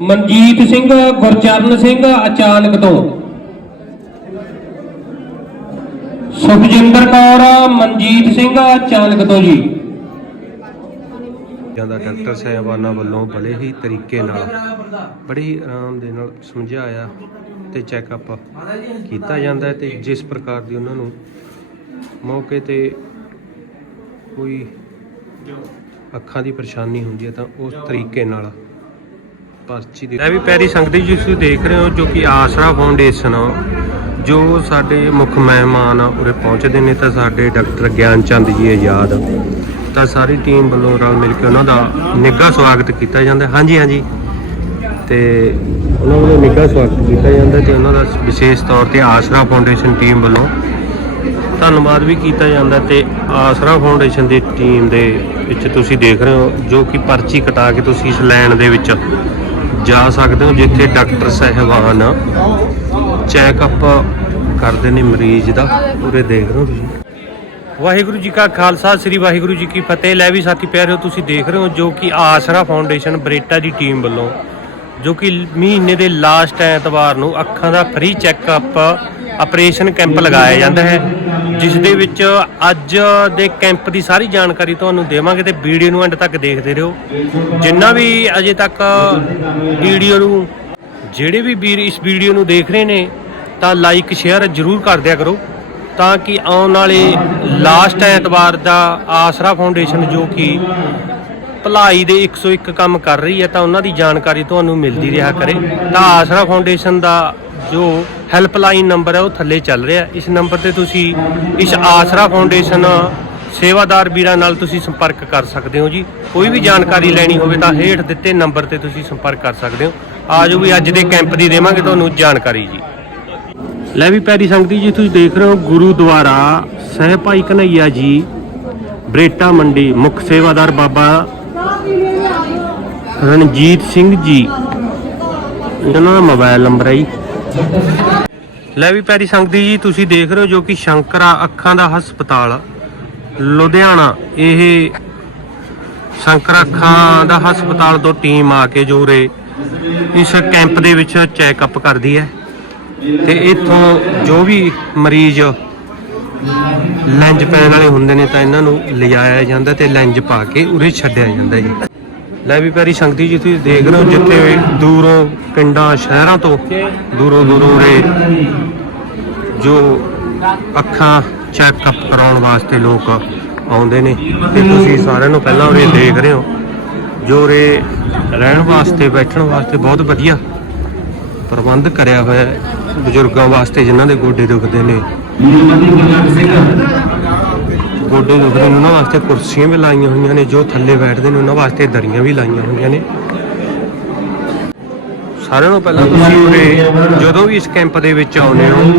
ਮਨਜੀਤ ਸਿੰਘ, ਗੁਰਚਰਨ ਸਿੰਘ, ਅਚਾਨਕ ਤੋਂ। ਸੁਖਜਿੰਦਰ ਕੌਰ, ਮਨਜੀਤ ਸਿੰਘ, ਅਚਾਨਕ ਤੋਂ ਜੀ। ਜਾਂਦਾ ਡਾਕਟਰ ਸਾਹਿਬਾਨਾਂ ਵੱਲੋਂ ਬੜੇ ਹੀ ਤਰੀਕੇ ਨਾਲ, ਬੜੇ ਹੀ ਆਰਾਮ ਦੇ ਨਾਲ ਸਮਝਾਇਆ ਤੇ ਚੈੱਕਅਪ ਕੀਤਾ ਜਾਂਦਾ ਤੇ ਜਿਸ ਪ੍ਰਕਾਰ ਦੀ ਉਹਨਾਂ ਨੂੰ ਮੌਕੇ ਤੇ ਕੋਈ ਅੱਖਾਂ ਦੀ ਪਰੇਸ਼ਾਨੀ ਹੁੰਦੀ ਹੈ ਤਾਂ ਉਸ ਤਰੀਕੇ ਨਾਲ ਪਰਚੀ ਦੇ ਮੈਂ ਵੀ ਪੈਰੀ ਸੰਗਤੀ ਜੀ ਤੁਸੀਂ ਦੇਖ ਰਹੇ ਹੋ ਜੋ ਕਿ ਆਸਰਾ ਫਾਊਂਡੇਸ਼ਨ ਜੋ ਸਾਡੇ ਮੁੱਖ ਮਹਿਮਾਨ ਉਰੇ ਪਹੁੰਚਦੇ ਨੇ ਤਾਂ ਸਾਡੇ ਡਾਕਟਰ ਗਿਆਨ ਚੰਦ ਜੀ ਆਜ਼ਾਦ ਤਾਂ ਸਾਰੀ ਟੀਮ ਵੱਲੋਂ ਰਲ ਮਿਲ ਕੇ ਉਹਨਾਂ ਦਾ ਨਿੱਘਾ ਸਵਾਗਤ ਕੀਤਾ ਜਾਂਦਾ। ਹਾਂਜੀ ਹਾਂਜੀ। ਤੇ ਉਹਨਾਂ ਵੱਲੋਂ ਨਿੱਘਾ ਸਵਾਗਤ ਕੀਤਾ ਜਾਂਦਾ ਤੇ ਉਹਨਾਂ ਦਾ ਵਿਸ਼ੇਸ਼ ਤੌਰ ਤੇ ਆਸਰਾ ਫਾਊਂਡੇਸ਼ਨ ਟੀਮ ਵੱਲੋਂ ਧੰਨਵਾਦ ਵੀ ਕੀਤਾ ਜਾਂਦਾ ਤੇ ਆਸਰਾ ਫਾਊਂਡੇਸ਼ਨ ਦੀ ਟੀਮ ਦੇ ਵਿੱਚ ਤੁਸੀਂ ਦੇਖ ਰਹੇ ਹੋ ਜੋ ਕਿ ਪਰਚੀ ਕਟਾ ਕੇ ਤੁਸੀਂ ਇਸ ਲਾਈਨ ਦੇ ਵਿੱਚ ਜਾ ਸਕਦੇ ਹੋ ਜਿੱਥੇ ਡਾਕਟਰ ਸਾਹਿਬਾਨ ਚੈੱਕਅਪ ਕਰਦੇ ਨੇ ਮਰੀਜ਼ ਦਾ, ਪੂਰੇ ਦੇਖ ਰਹੇ ਹੋ ਤੁਸੀਂ। ਵਾਹਿਗੁਰੂ ਜੀ ਕਾ ਖਾਲਸਾ, ਸ੍ਰੀ ਵਾਹਿਗੁਰੂ ਜੀ ਕੀ ਫਤਿਹ। ਲੈ ਵੀ ਸਾਥੀ ਪਿਆਰਿਓ, ਤੁਸੀਂ ਦੇਖ ਰਹੇ ਹੋ ਜੋ ਕਿ ਆਸਰਾ ਫਾਊਂਡੇਸ਼ਨ ਬਰੇਟਾ ਦੀ ਟੀਮ ਵੱਲੋਂ, ਜੋ ਕਿ ਮਹੀਨੇ ਦੇ ਲਾਸਟ ਐਤਵਾਰ ਨੂੰ ਅੱਖਾਂ ਦਾ ਫ੍ਰੀ ਚੈੱਕਅਪ ਆਪਰੇਸ਼ਨ ਕੈਂਪ ਲਗਾਇਆ ਜਾਂਦਾ ਹੈ, ਜਿਸ ਦੇ ਵਿੱਚ ਅੱਜ ਦੇ ਕੈਂਪ ਦੀ ਸਾਰੀ ਜਾਣਕਾਰੀ ਤੁਹਾਨੂੰ ਦੇਵਾਂਗੇ ਤੇ ਵੀਡੀਓ ਨੂੰ ਐਂਡ ਤੱਕ ਦੇਖਦੇ ਰਹੋ। ਜਿੰਨਾ ਵੀ ਅਜੇ ਤੱਕ ਵੀਡੀਓ ਨੂੰ, ਜਿਹੜੇ ਵੀ ਵੀਰ ਇਸ ਵੀਡੀਓ ਨੂੰ ਦੇਖ ਰਹੇ ਨੇ, ਤਾਂ ਲਾਈਕ ਸ਼ੇਅਰ ਜ਼ਰੂਰ ਕਰ ਦਿਆ ਕਰੋ, ਤਾਂ ਕਿ ਆਉਣ ਵਾਲੇ ਲਾਸਟ ਐਤਵਾਰ ਦਾ ਆਸਰਾ ਫਾਊਂਡੇਸ਼ਨ ਜੋ ਕਿ ਭਲਾਈ ਦੇ 101 ਕੰਮ ਕਰ ਰਹੀ ਹੈ, ਤਾਂ ਉਹਨਾਂ ਦੀ ਜਾਣਕਾਰੀ ਤੁਹਾਨੂੰ ਮਿਲਦੀ ਰਿਹਾ ਕਰੇ। ਤਾਂ ਆਸਰਾ ਫਾਊਂਡੇਸ਼ਨ ਦਾ ਜੋ ਹੈਲਪਲਾਈਨ ਨੰਬਰ ਹੈ, ਉਹ ਥੱਲੇ ਚੱਲ ਰਿਹਾ। ਇਸ ਨੰਬਰ ਤੇ ਤੁਸੀਂ ਇਸ ਆਸਰਾ ਫਾਊਂਡੇਸ਼ਨ ਸੇਵਾਦਾਰ ਵੀਰਾਂ ਨਾਲ ਤੁਸੀਂ ਸੰਪਰਕ ਕਰ ਸਕਦੇ ਹੋ ਜੀ। ਕੋਈ ਵੀ ਜਾਣਕਾਰੀ ਲੈਣੀ ਹੋਵੇ ਤਾਂ ਹੇਠ ਦਿੱਤੇ ਨੰਬਰ ਤੇ ਤੁਸੀਂ ਸੰਪਰਕ ਕਰ ਸਕਦੇ ਹੋ। ਆਜੋ ਵੀ ਅੱਜ ਦੇ ਕੈਂਪ ਦੀ ਦੇਵਾਂਗੇ ਤੁਹਾਨੂੰ ਜਾਣਕਾਰੀ ਜੀ। ਲੈ ਵੀ ਪੈਰੀ ਸੰਗਤੀ ਜੀ, ਤੁਸੀਂ ਦੇਖ ਰਹੇ ਹੋ ਗੁਰੂਦੁਆਰਾ ਸਹਿ ਭਾਈ ਕਨਈਆ ਜੀ, ਬਰੇਟਾ ਮੰਡੀ, ਮੁੱਖ ਸੇਵਾਦਾਰ ਬਾਬਾ ਰਣਜੀਤ ਸਿੰਘ ਜੀ। ਇਹਨਾਂ ਦਾ ਮੋਬਾਈਲ ਨੰਬਰ ਹੈ ਜੀ। ਲੈ ਵੀ ਪੈਰੀ ਸੰਗਤੀ ਜੀ, ਤੁਸੀਂ ਦੇਖ ਰਹੇ ਹੋ ਜੋ ਕਿ ਸ਼ੰਕਰਾ ਅੱਖਾਂ ਦਾ ਹਸਪਤਾਲ ਲੁਧਿਆਣਾ, ਇਹ ਸ਼ੰਕਰ ਅੱਖਾਂ ਦਾ ਹਸਪਤਾਲ ਤੋਂ ਟੀਮ ਆ ਕੇ ਜੋ ਰੇ ਇਸ ਕੈਂਪ ਦੇ ਵਿੱਚ ਚੈੱਕਅਪ ਕਰਦੀ ਹੈ। ਤੇ ਇੱਥੋਂ ਜੋ ਵੀ ਮਰੀਜ਼ ਲੈਂਜ ਪੈਣ ਵਾਲੇ ਹੁੰਦੇ ਨੇ ਤਾਂ ਇਹਨਾਂ ਨੂੰ ਲਿਜਾਇਆ ਜਾਂਦਾ ਤੇ ਲੈਂਜ ਪਾ ਕੇ ਉਰੇ ਛੱਡਿਆ ਜਾਂਦਾ ਜੀ। ਲੈ ਵੀ ਪੈਰੀ ਸੰਗਤੀ ਜੀ, ਤੁਸੀਂ ਦੇਖ ਰਹੇ ਹੋ ਜਿੱਥੇ ਦੂਰੋਂ ਪਿੰਡਾਂ, ਸ਼ਹਿਰਾਂ ਤੋਂ ਦੂਰੋਂ ਦੂਰੋਂ ਰੇ ਜੋ ਅੱਖਾਂ ਚੈੱਕਅਪ ਕਰਾਉਣ ਵਾਸਤੇ ਲੋਕ ਆਉਂਦੇ ਨੇ ਤੇ ਤੁਸੀਂ ਸਾਰਿਆਂ ਨੂੰ ਪਹਿਲਾਂ ਉਰੇ ਦੇਖ ਰਹੇ ਹੋ, ਜੋ ਉਰੇ ਰਹਿਣ ਵਾਸਤੇ, ਬੈਠਣ ਵਾਸਤੇ ਬਹੁਤ ਵਧੀਆ ਪ੍ਰਬੰਧ ਕਰਿਆ ਹੋਇਆ ਹੈ ਬਜ਼ੁਰਗਾਂ ਵਾਸਤੇ, ਜਿਨ੍ਹਾਂ ਦੇ ਗੋਡੇ ਦੁਖਦੇ ਨੇ। ਗੋਡੇ ਦੁਖਦੇ ਨੇ ਉਹਨਾਂ ਵਾਸਤੇ ਕੁਰਸੀਆਂ ਵੀ ਲਾਈਆਂ ਹੋਈਆਂ ਨੇ ਜੋ ਥੱਲੇ ਬੈਠਦੇ ਨੇ ਉਹਨਾਂ ਵਾਸਤੇ ਦਰੀਆਂ ਵੀ ਲਾਈਆਂ ਹੋਈਆਂ ਨੇ। ਸਾਰਿਆਂ ਨੂੰ ਪਹਿਲਾਂ ਤੁਸੀਂ ਉਰੇ ਜਦੋਂ ਵੀ ਇਸ ਕੈਂਪ ਦੇ ਵਿੱਚ ਆਉਂਦੇ ਹੋ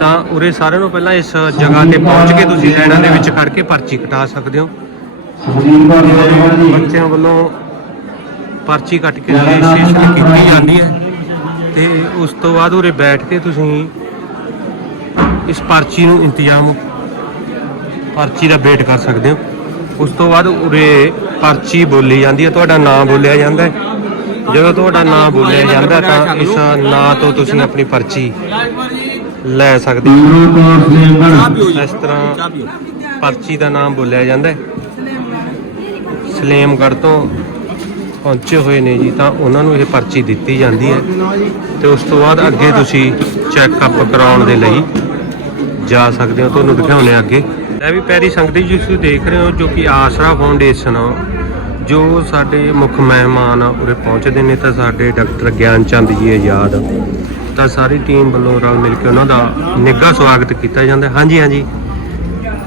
ਤਾਂ ਉਰੇ ਸਾਰਿਆਂ ਨੂੰ ਪਹਿਲਾਂ ਇਸ ਜਗ੍ਹਾ ਤੇ ਪਹੁੰਚ ਕੇ ਤੁਸੀਂ ਲਾਈਨਾਂ ਦੇ ਵਿੱਚ ਖੜ ਕੇ ਪਰਚੀ ਕਟਾ ਸਕਦੇ ਹੋ। ਬੱਚਿਆਂ ਵੱਲੋਂ ਪਰਚੀ ਕੱਟ ਕੇ ਰਜਿਸਟ੍ਰੇਸ਼ਨ ਕੀਤੀ ਜਾਂਦੀ ਹੈ। ਤੇ ਉਸ ਤੋਂ ਬਾਅਦ ਉਰੇ ਬੈਠ ਕੇ ਤੁਸੀਂ ਇਸ ਪਰਚੀ ਨੂੰ ਇੰਤਜ਼ਾਮ ਪਰਚੀ ਦਾ ਵੇਟ ਕਰ ਸਕਦੇ ਹੋ। ਉਸ ਤੋਂ ਬਾਅਦ ਉਰੇ ਪਰਚੀ ਬੋਲੀ ਜਾਂਦੀ ਹੈ, ਤੁਹਾਡਾ ਨਾਮ ਬੋਲਿਆ ਜਾਂਦਾ ਹੈ। ਜਦੋਂ ਤੁਹਾਡਾ ਨਾਮ ਬੋਲਿਆ ਜਾਂਦਾ ਤਾਂ ਇਸ ਨਾਂ ਤੋਂ ਤੁਸੀਂ ਆਪਣੀ ਪਰਚੀ ਲੈ ਸਕਦੇ ਹੋ। ਇਸ ਤਰ੍ਹਾਂ ਪਰਚੀ ਦਾ ਨਾਮ ਬੋਲਿਆ ਜਾਂਦਾ ਹੈ। ਸਲੇਮਗੜ੍ਹ ਤੋਂ ਪਹੁੰਚੇ ਹੋਏ ਨੇ ਜੀ, ਤਾਂ ਉਹਨਾਂ ਨੂੰ ਇਹ ਪਰਚੀ ਦਿੱਤੀ ਜਾਂਦੀ ਹੈ। ਤੇ ਉਸ ਤੋਂ ਬਾਅਦ ਅੱਗੇ ਤੁਸੀਂ ਚੈੱਕਅਪ ਕਰਾਉਣ ਦੇ ਲਈ ਜਾ ਸਕਦੇ ਹੋ। ਤੁਹਾਨੂੰ ਦਿਖਾਉਣੇ ਅੱਗੇ। ਇਹ ਵੀ ਪੈਰੀ ਸੰਗਤੀ ਜੀ ਤੁਸੀਂ ਦੇਖ ਰਹੇ ਹੋ ਜੋ ਕਿ ਆਸਰਾ ਫਾਊਂਡੇਸ਼ਨ ਜੋ ਸਾਡੇ ਮੁੱਖ ਮਹਿਮਾਨ ਉਰੇ ਪਹੁੰਚਦੇ ਨੇ ਤਾਂ ਸਾਡੇ ਡਾਕਟਰ ਗਿਆਨ ਚੰਦ ਜੀ ਆਜ਼ਾਦ ਤਾਂ ਸਾਰੀ ਟੀਮ ਵੱਲੋਂ ਰਲ ਮਿਲ ਕੇ ਉਹਨਾਂ ਦਾ ਨਿੱਘਾ ਸਵਾਗਤ ਕੀਤਾ ਜਾਂਦਾ। ਹਾਂਜੀ ਹਾਂਜੀ।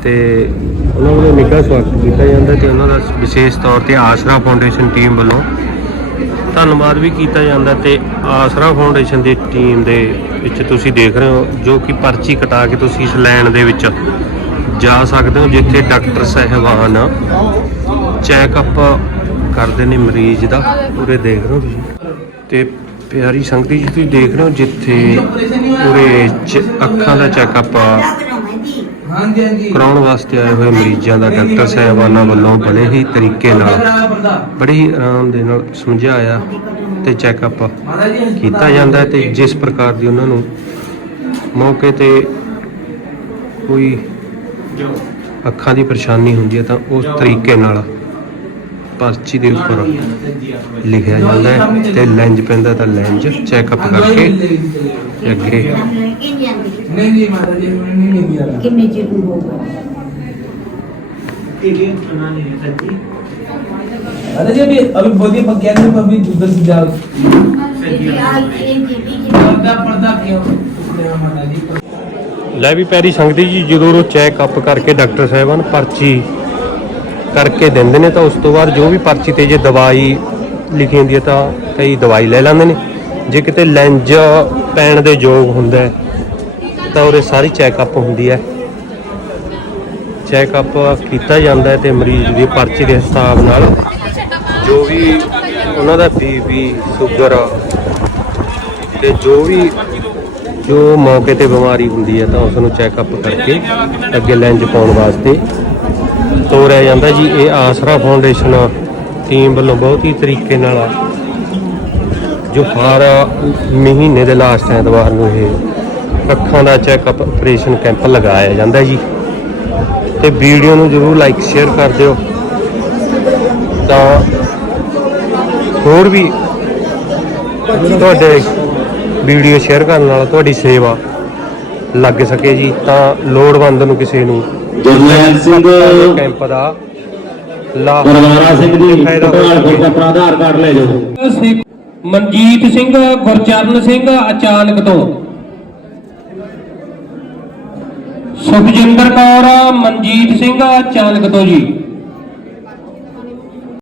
ਤੇ ਉਹਨਾਂ ਵੱਲੋਂ ਨਿੱਘਾ ਸਵਾਗਤ ਕੀਤਾ ਜਾਂਦਾ ਤੇ ਉਹਨਾਂ ਦਾ ਵਿਸ਼ੇਸ਼ ਤੌਰ ਤੇ ਆਸਰਾ ਫਾਊਂਡੇਸ਼ਨ ਟੀਮ ਵੱਲੋਂ ਧੰਨਵਾਦ ਵੀ ਕੀਤਾ ਜਾਂਦਾ ਤੇ ਆਸਰਾ ਫਾਊਂਡੇਸ਼ਨ ਦੀ ਟੀਮ ਦੇ ਵਿੱਚ ਤੁਸੀਂ ਦੇਖ ਰਹੇ ਹੋ ਜੋ ਕਿ ਪਰਚੀ ਕਟਾ ਕੇ ਤੁਸੀਂ ਇਸ ਲਾਈਨ ਦੇ ਵਿੱਚ ਜਾ ਸਕਦੇ ਹੋ ਜਿੱਥੇ ਡਾਕਟਰ ਸਾਹਿਬਾਨ ਚੈੱਕਅਪ ਕਰਦੇ ਨੇ ਮਰੀਜ਼ ਦਾ, ਪੂਰੇ ਦੇਖ ਰਹੇ ਹੋ ਤੁਸੀਂ। ਤੇ ਪਿਆਰੀ ਸੰਗਤੀ ਜੀ, ਤੁਸੀਂ ਦੇਖ ਰਹੇ ਹੋ ਜਿੱਥੇ ਪੂਰੇ ਚ- ਅੱਖਾਂ ਦਾ ਚੈੱਕਅਪ ਕਰਾਉਣ ਵਾਸਤੇ ਆਏ ਹੋਏ ਮਰੀਜ਼ਾਂ ਦਾ ਡਾਕਟਰ ਸਾਹਿਬਾਨਾਂ ਵੱਲੋਂ ਬੜੇ ਹੀ ਤਰੀਕੇ ਨਾਲ, ਬੜੇ ਹੀ ਆਰਾਮ ਦੇ ਨਾਲ ਸਮਝਾਇਆ ਤੇ ਚੈੱਕਅਪ ਕੀਤਾ ਜਾਂਦਾ ਹੈ ਤੇ ਜਿਸ ਪ੍ਰਕਾਰ ਦੀ ਉਹਨਾਂ ਨੂੰ ਮੌਕੇ ਤੇ ਕੋਈ ਅੱਖਾਂ ਦੀ ਪਰੇਸ਼ਾਨੀ ਹੁੰਦੀ ਹੈ ਤਾਂ ਉਸ ਤਰੀਕੇ ਨਾਲ ਪਰਚੀ ਦੇ ਉੱਪਰ ਲਿਖਿਆ ਜਾਂਦਾ ਹੈ ਤੇ ਲੈਂਜ ਪੈਂਦਾ ਤਾਂ ਲੈਂਜ ਚੈੱਕਅਪ ਕਰਕੇ ਤੇ ਅੱਗੇ ਨਹੀਂ ਨਹੀਂ ਮਾਤਾ ਜੀ ਮੈਨੂੰ ਨਹੀਂ ਨਹੀਂ ਦਿਆ ਕਿੰਨੇ ਚਿਰ ਨੂੰ ਹੋਊਗਾ माता जी अभी अभी बोलिए पर क्या नहीं अभी उधर से जाओ पर्दा पर्दा क्यों माता जी ਲੈ ਵੀ ਪੈਰੀ ਸੰਗਤੀ ਜੀ, ਜਦੋਂ ਉਹ ਚੈੱਕਅਪ ਕਰਕੇ ਡਾਕਟਰ ਸਾਹਿਬਾਨ ਪਰਚੀ ਕਰਕੇ ਦਿੰਦੇ ਨੇ ਤਾਂ ਉਸ ਤੋਂ ਬਾਅਦ ਜੋ ਵੀ ਪਰਚੀ ਤੇ ਜੇ ਦਵਾਈ ਲਿਖੀ ਹੁੰਦੀ ਹੈ ਤਾਂ ਕਈ ਦਵਾਈ ਲੈ ਲੈਂਦੇ ਨੇ। ਜੇ ਕਿਤੇ ਲੈਂਜ ਪੈਣ ਦੇ ਯੋਗ ਹੁੰਦਾ ਹੈ, ਤਾਂ ਉਹਦੇ ਸਾਰੀ ਚੈੱਕਅਪ ਹੁੰਦੀ ਹੈ। ਚੈੱਕਅਪ ਕੀਤਾ ਜਾਂਦਾ ਹੈ ਤੇ ਮਰੀਜ਼ ਦੀ ਪਰਚੀ ਦੇ ਹਿਸਾਬ ਨਾਲ ਜੋ ਵੀ ਉਹਨਾਂ ਦਾ ਬੀਪੀ ਸ਼ੂਗਰ, ਤੇ ਜੋ ਵੀ ਜੋ ਮੌਕੇ ਤੇ ਬਿਮਾਰੀ ਹੁੰਦੀ ਹੈ ਤਾਂ ਉਸ ਨੂੰ ਚੈੱਕਅਪ ਕਰਕੇ ਅੱਗੇ ਲੈਂਜ ਪਾਉਣ ਵਾਸਤੇ ਤੋਰਿਆ ਜਾਂਦਾ ਜੀ। ਇਹ ਆਸਰਾ ਫਾਊਂਡੇਸ਼ਨ ਟੀਮ ਵੱਲੋਂ ਬਹੁਤ ਹੀ ਤਰੀਕੇ ਨਾਲ ਜੋ ਹਰ ਮਹੀਨੇ ਦੇ ਲਾਸਟ ਐਤਵਾਰ ਨੂੰ ਇਹ ਅੱਖਾਂ ਦਾ ਚੈੱਕਅਪ ਆਪਰੇਸ਼ਨ ਕੈਂਪ ਲਗਾਇਆ ਜਾਂਦਾ ਜੀ। ਤੇ ਵੀਡੀਓ ਨੂੰ ਜਰੂਰ ਲਾਈਕ ਸ਼ੇਅਰ ਕਰ ਦਿਓ। ਤਾਂ ਹੋਰ ਵੀ ਤੁਹਾਡੇ ਵੀਡੀਓ ਸ਼ੇਅਰ ਕਰਨ ਨਾਲ ਤੁਹਾਡੀ ਸੇਵਾ ਲੱਗ ਸਕੇ ਜੀ ਤਾਂ ਲੋੜਵੰਦ ਨੂੰ ਕਿਸੇ ਨੂੰ ਜਰਨੈਲ ਸਿੰਘ ਕੈਂਪ ਦਾ ਲਾਭ ਗੁਰਵਾਰਾ ਸਿੰਘ ਜੀ ਸਕੇ। ਕੋਲ ਆਪਣਾ ਆਧਾਰ ਕਾਰਡ ਲੈ ਜਾਓ। ਮਨਜੀਤ ਸਿੰਘ ਗੁਰਚਰਨ ਸਿੰਘ ਅਚਾਨਕ ਤੋਂ। ਸੁਖਜਿੰਦਰ ਕੌਰ ਮਨਜੀਤ ਸਿੰਘ ਅਚਾਨਕ ਤੋਂ ਜੀ।